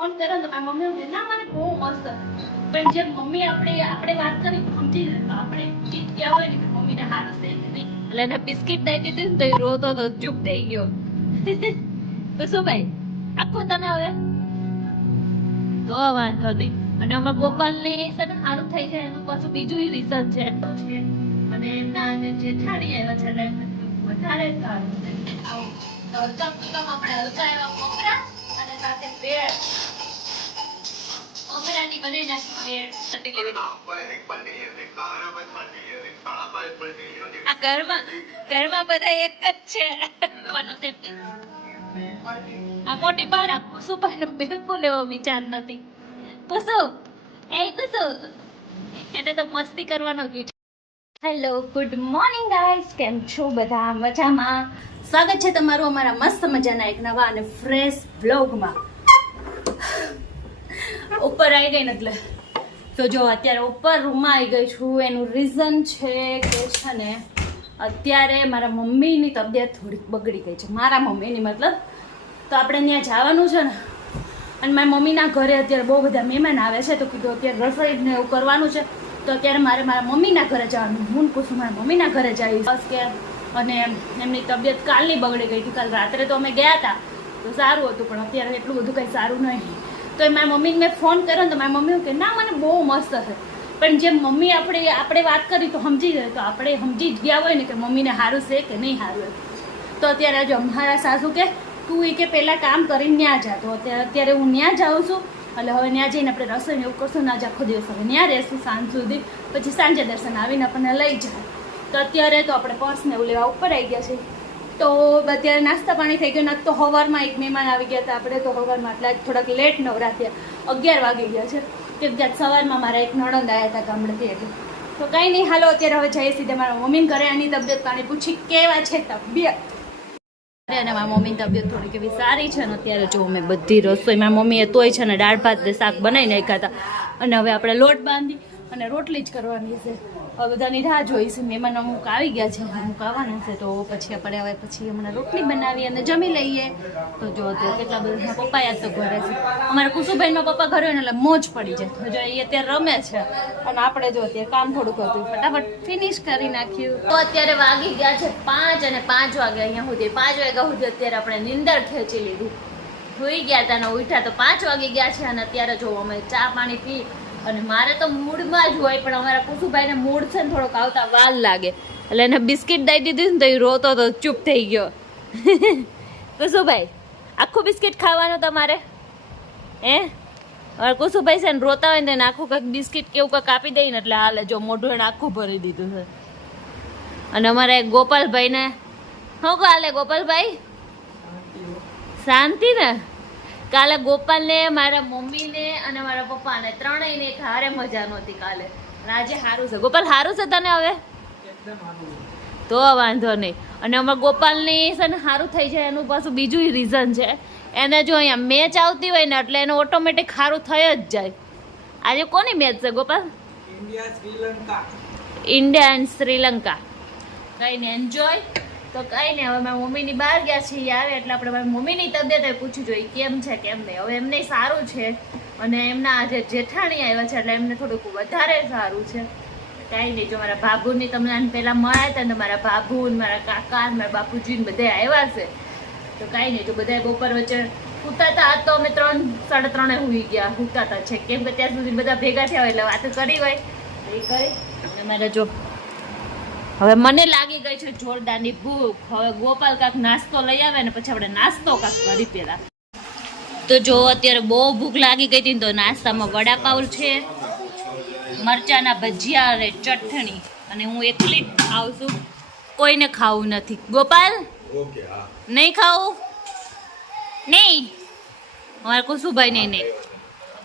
Phone કર્યો તો મારી મમ્મી કે ના મને બહુ મસ્ત પણ જે મમ્મી આપણે વાત કરી સમજી આપણે ચીત ગયા હોય ને કે મમ્મીને હાથ છે નહીં એટલે એને બિસ્કિટ દઈ દીધી ને તો એ રોતો તો ચૂપ થઈ ગયો તો શું ભાઈ આખું તને હવે તો વાંધો નહીં અને અમારા ગોપાલને છે ને સારું થઈ જાય એનું પાછું બીજું રીઝન છે અને એમના જેઠાણી આવ્યા છે એટલે વધારે સારું છે આવું હલકા આપણે હલકા એવા મોકરા અને સાથે બેડ ઓમરાની બને નાખી બેડ સટી લેવી આ ઘરમાં બધા એક જ છે આ મોટી બહાર આખું શું બહાર બિલકુલ એવો વિચાર નથી કુસુમ એને તો મસ્તી કરવાનો જ વિચાર. હેલો ગુડ મોર્નિંગ ગાઈસ, કેમ છો બધા? મજામાં? સ્વાગત છે તમારું અમારા મસ્ત મજાના એક નવા અને ફ્રેશ બ્લોગમાં. ઉપર આવી ગઈ ને એટલે તો જો અત્યારે ઉપર રૂમમાં આવી ગઈ છું. એનું રીઝન છે કે છે ને અત્યારે મારા મમ્મીની તબિયત થોડીક બગડી ગઈ છે. મારા મમ્મીની મતલબ તો આપણે ત્યાં જવાનું છે ને અને મારી મમ્મીના ઘરે અત્યારે બહુ બધા મહેમાન આવે છે તો કીધું અત્યારે રસોઈને એવું કરવાનું છે તો અત્યારે મારે મારા મમ્મીના ઘરે જવાનું. હું કુસુમ મારા મમ્મીના ઘરે જઈશ બસ કે અને એમની તબિયત કાલની બગડી ગઈ હતી. કાલ રાત્રે તો અમે ગયા હતા તો સારું હતું પણ અત્યારે એટલું બધું કંઈ સારું નહીં. તો એ મારી મમ્મીને મેં ફોન કર્યો ને તો મારી મમ્મી કે ના મને બહુ મસ્ત છે પણ જેમ મમ્મી આપણે વાત કરી તો સમજી જાય તો આપણે સમજી જ ગયા હોય ને કે મમ્મીને સારું છે કે નહીં સારું એમ. તો અત્યારે જો મારા સાસુ કે તું એ કે પહેલાં કામ કરીને ત્યાં જા. તો અત્યારે હું ત્યાં જાઉં છું એટલે હવે ત્યાં જઈને આપણે રસોઈને એવું કરશું ને આજે આખો દિવસ હવે ત્યાં રહેશું સાંજ સુધી. પછી સાંજે દર્શન આવીને આપણને લઈ જાય. તો અત્યારે તો આપણે પર્સને એવું લેવા ઉપર આવી ગયા છે. તો અત્યારે નાસ્તા પાણી થઈ ગયું. તો સવારમાં એક મહેમાન આવી ગયા હતા આપણે તો સવારમાં એટલે થોડાક લેટ નવરા થયા. 11 વાગી ગયા છે કે જ્યાં સવારમાં મારા એક નણંદ આવ્યા હતા ગામડેથી એટલે. તો કંઈ નહીં હાલો અત્યારે હવે જઈએ સીધા મારા મમ્મીને ઘરે આની તબિયત પાણી પૂછી કેવા છે તબિયત. અને મારી મમ્મીની તબિયત થોડીક એવી સારી છે ને અત્યારે જો મેં બધી રસોઈ મારી મમ્મીએ તોય છે ને દાળ ભાત ને શાક બનાવી નાખ્યા હતા અને હવે આપણે લોટ બાંધી અને રોટલી જ કરવાની છે. હવે બધાની રાહ જોઈ છે. મહેમાન અમુક આવી ગયા છે, અમુક આવવાના છે તો પછી આપણે હવે પછી હમણાં રોટલી બનાવી અને જમી લઈએ. તો જો અત્યારે કેટલા બધા પપ્પા યાદ તો ઘરે છે. અમારા કુસુભાઈના પપ્પા ઘરે હોય ને એટલે મોજ પડી જાય. તો જો એ અત્યારે રમે છે અને આપણે જો અત્યારે કામ થોડુંક હતું ફટાફટ ફિનિશ કરી નાખ્યું. તો અત્યારે વાગી ગયા છે 5 અને 5 વાગે અહીંયા સુધી 5 વાગ્યા સુધી અત્યારે આપણે નીંદર ખેંચી લીધી. સુઈ ગયા હતા ને ઉઠ્યા તો 5 વાગી ગયા છે અને અત્યારે જો અમે ચા પાણી પી અને મારે તો મૂડમાં જ હોય પણ અમારા કુસુભાઈને મૂડ છે ને થોડોક આવતા વાર લાગે એટલે એને બિસ્કિટ દઈ દીધું ને તો એ રોતો તો ચૂપ થઈ ગયો. કુસુભાઈ આખું બિસ્કિટ ખાવાનું તમારે અમારા કુસુભાઈ છે ને રોતા હોય ને એને આખું કંઈક બિસ્કિટ કેવું કંઈક આપી દઈએ ને એટલે હાલે. જો મોઢું એને આખું ભરી દીધું છે. અને અમારા એક ગોપાલભાઈને શું હાલે ગોપાલભાઈ? શાંતિ ને? કાલે ગોપાલને મારા મમ્મીને અને મારા પપ્પાને ત્રણેયને હારે મજા નહોતી કાલે. આજે સારું છે. ગોપાલ સારું છે તને હવે? તો વાંધો નહીં. અને અમારા ગોપાલની છે ને સારું થઈ જાય એનું પાછું બીજું રીઝન છે. એને જો અહીંયા મેચ આવતી હોય ને એટલે એને ઓટોમેટિક સારું થઈ જ જાય. આજે કોની મેચ છે ગોપાલ? India and Sri Lanka. કઈ ને એન્જોય. તો કઈ નહીં હવે મારી મમ્મીની બહાર ગયા છે આવે એટલે આપણે મારી મમ્મીની તબિયત પૂછવી જોઈએ કેમ છે કેમ નહીં. હવે એમને સારું છે અને એમના આજે જેઠાણી આવ્યા છે એટલે એમને થોડુંક વધારે સારું છે. કાંઈ નહીં જો મારા ભાભુની તમને પહેલાં મળ્યા હતા ને મારા ભાભુ મારા કાકા મારા બાપુજી બધા આવ્યા છે. તો કાંઈ નહીં જો બધા બપોર વચ્ચે સૂતા હતા. આજ તો અમે 3-3:30 સુઈ ગયા સૂતા હતા છે કેમ કે ત્યાં સુધી બધા ભેગા થયા હોય એટલે વાતો કરી હોય એ કરી. અને મારે જો હવે મને લાગી ગઈ છે જોરદારની ભૂખ. હવે ગોપાલ કાંક નાસ્તો લઈ આવે ને પછી આપણે નાસ્તો કાંક કરી પેલા. તો જો અત્યારે બહુ ભૂખ લાગી ગઈ હતી તો નાસ્તામાં વડાપાઉં છે, મરચાના ભજીયા અને ચટણી અને હું એકલી જ ખાઉં છું. કોઈને ખાવું નથી. ગોપાલ નહીં ખાવું? નહીં અમારે કુસુભાઈ નહીં.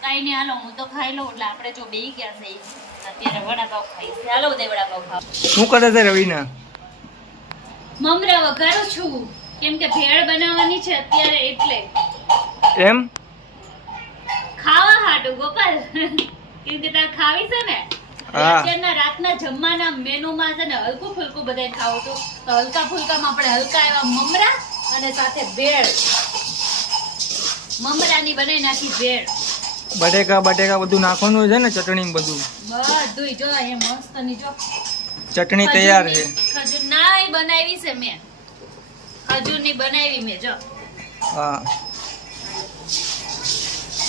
કાંઈ નહીં હાલો હું તો ખાઈ લઉં એટલે આપણે જો બેસી ગયા છે અત્યારે વડાપાઉં ખાઈશ. હાલો બધા વડાપાઉં ખાવ. શું કરે છે રવિના? મમરા વઘારું છું કેમ કે ભેળ બનાવવાની છે અત્યારે એટલે. એમ ખાવા હાટું ગોપાલ કેમ કે તારે ખાવી છે ને. અત્યારના રાતના જમવાના મેનુમાં છે ને હલકું ફુલકું બધા ખાવું તો હલકા ફુલકામાં આપણે હલકા એવા મમરા અને સાથે ભેળ મમરાની બનાવી નાખી ભેળ. બટેકા બધું નાખવાનું છે ને, ચટણી બધું. બધુંય જો એ મસ્તની જો ચટણી તૈયાર છે. ખજૂર નાય બનાવી છે મેં. ખજૂરની બનાવી મેં જો. હા.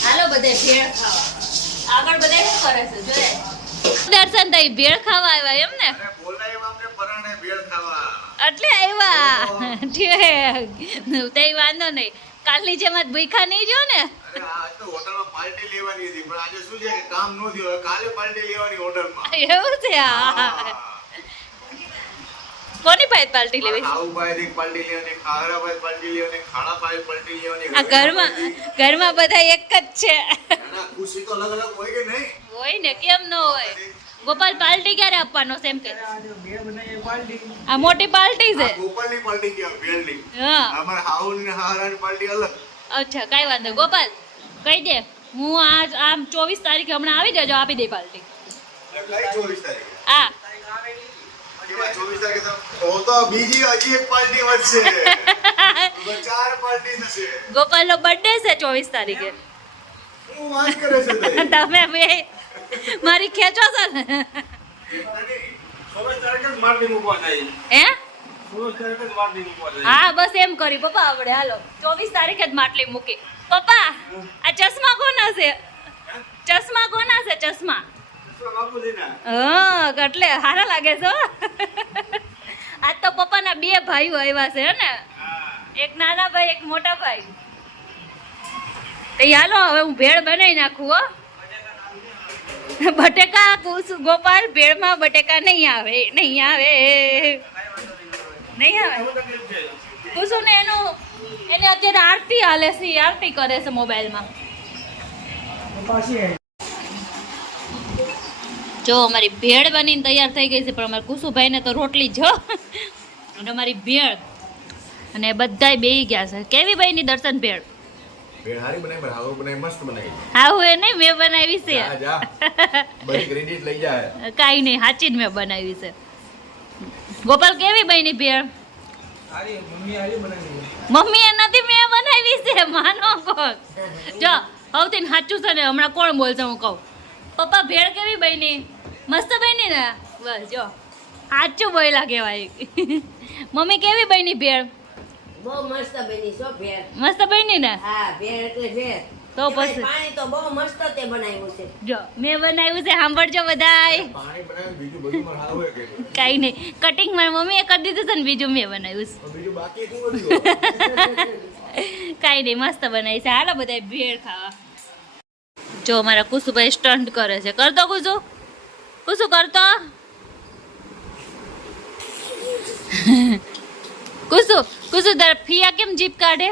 હાલો બધે ભેળ ખાવા. આગળ બધે શું કરે છે જોયે. દર્શન તઈ ભેળ ખાવા આવ્યા એમ ને? અરે બોલાય અમને પરાણે ભેળ ખાવા. એટલે આવ્યા. ઠીક. તઈ વાંધો નહીં. કાલની જેમ જ ભૂખા નહીં જો ને. અરે આજ તો હોટલમાં પાર્ટી લેવાની હતી પણ આજે શું છે કે કામ ન થયું હવે કાલે પાર્ટી લેવાની હોટલમાં. એવું છે હા. કોની પાસે પાર્ટી લેવી છે? ખાઉભાઈ પાર્ટી લેવાની, ખારાભાઈ પાર્ટી લેવાની, ખાણાભાઈ પાર્ટી લેવાની. આ ઘરમાં બધા એક જ છે. ના ખુશી તો અલગ અલગ હોય કે નહીં? હોય ને કેમ ન હોય. ગોપાલ પાર્ટી ક્યારે આપવાનો છે એમ કે? આ મોટી પાર્ટી છે. આ ગોપાલની પાર્ટી કહેવાય ભેળની. હા અમારે હાઉની ને હારાની પાર્ટી અલગ. અચ્છા કઈ વાંધો નહીં. ગોપાલ કહી દે હું આમ 24 તારીખે હમણાં આવી જજો આપી દે પાર્ટી. એટલે કઈ 24 તારીખે? હા એમાં 24 તારીખે તો તો બીજી હજી એક પાર્ટી વધશે. તો 4 પાર્ટી થશે. ગોપાલનો બર્થડે છે 24 તારીખે. હું વાત કરે છે તે. તમે બે મારી ખેંચો છો ને. 16 તારીખે જ માર્ટી મૂકવા જાય. હે 16 તારીખે જ માર્ટી મૂકવા જાય. હા બસ એમ કરી પપ્પા આપણે હાલો 24 તારીખે જ માટલી મૂકી. પપ્પા આ ચશ્મા કોના છે? ચશ્મા કોના છે? ચશ્મા બાપુજીના. હા એટલે સારા લાગે છે હો. આજ તો પપ્પાના બે ભાઈઓ આવ્યા છે હે ને? એક નાના ભાઈ એક મોટા ભાઈ. તો હાલો હવે હું ભેળ બનાવી નાખું હો. બટેકા ગોપાલ ભેળમાં બટેકા નહીં આવે. કુસુ ને એને અત્યારે આરતી હાલે છે. આરતી કરે છે મોબાઈલમાં. જો અમારી ભેળ બનીને તૈયાર થઈ ગઈ છે પણ અમારા કુસુભાઈને તો રોટલી જો અને અમારી ભેળ અને બધાય બેહી ગયા છે. કેવી બની દર્શન ભેળ? ભેળ હારી બનાવી પણ હારો બનાવી મસ્ત બનાવી. હા હું એ નહીં મેં બનાવી છે. જા જા બધી ક્રેડિટ લઈ જાય. કાંઈ નહીં સાચી જ મેં બનાવી છે. ગોપાલ કેવી બની ભેળ? મમ્મીએ નથી મેં બનાવી છે. માનો કોણ? જો સૌથી સાચું છે ને હમણાં કોણ બોલશે હું કહું. પપ્પા ભેળ કેવી બની? મસ્ત બની ને? બસ જો સાચું બોયલા કહેવાય. મમ્મી કેવી બની ભેળ? બહુ મસ્ત બની છો ભેળ. મસ્ત બની ને? હા ભેળ એટલે ભેળ. તો એમાંય પછી પાણી તો બહુ મસ્ત તે બનાવ્યું છે. જો મેં બનાવ્યું છે સાંભળજો બધાય. પાણી બનાવી બીજું બધું મારે હારું હોય કે કાંઈ નહીં કટિંગ મારી મમ્મીએ કરી દીધું છે ને બીજું મેં બનાવ્યું છે. બીજું બાકી શું કર્યું? કાંઈ નહીં મસ્ત બનાવી છે. હાલો બધા ભેળ ખાવા. જો મારા કુસુભાઈ સ્ટન્ટ કરે છે. કરતો કુસુ કરતો. કુસુ તારા ફિયા કેમ જીપ કાઢે?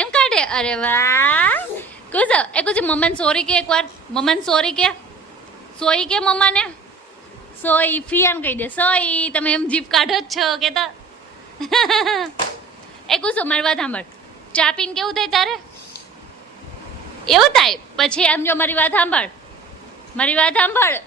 એમ કાઢે? અરે વાહ. કુસુ મમ્માને સોરી કે એકવાર. મમ્માને સોરી કે. સોઈ કે મમ્માને. સોઈ ફિયાને કહી દે. સોઈ તમે એમ જીપ કાઢો જ છો કે તો. કુસુ મારી વાત સાંભળ. ચા પીને કેવું થાય તારે? એવું થાય પછી આમ જો મારી વાત સાંભળ.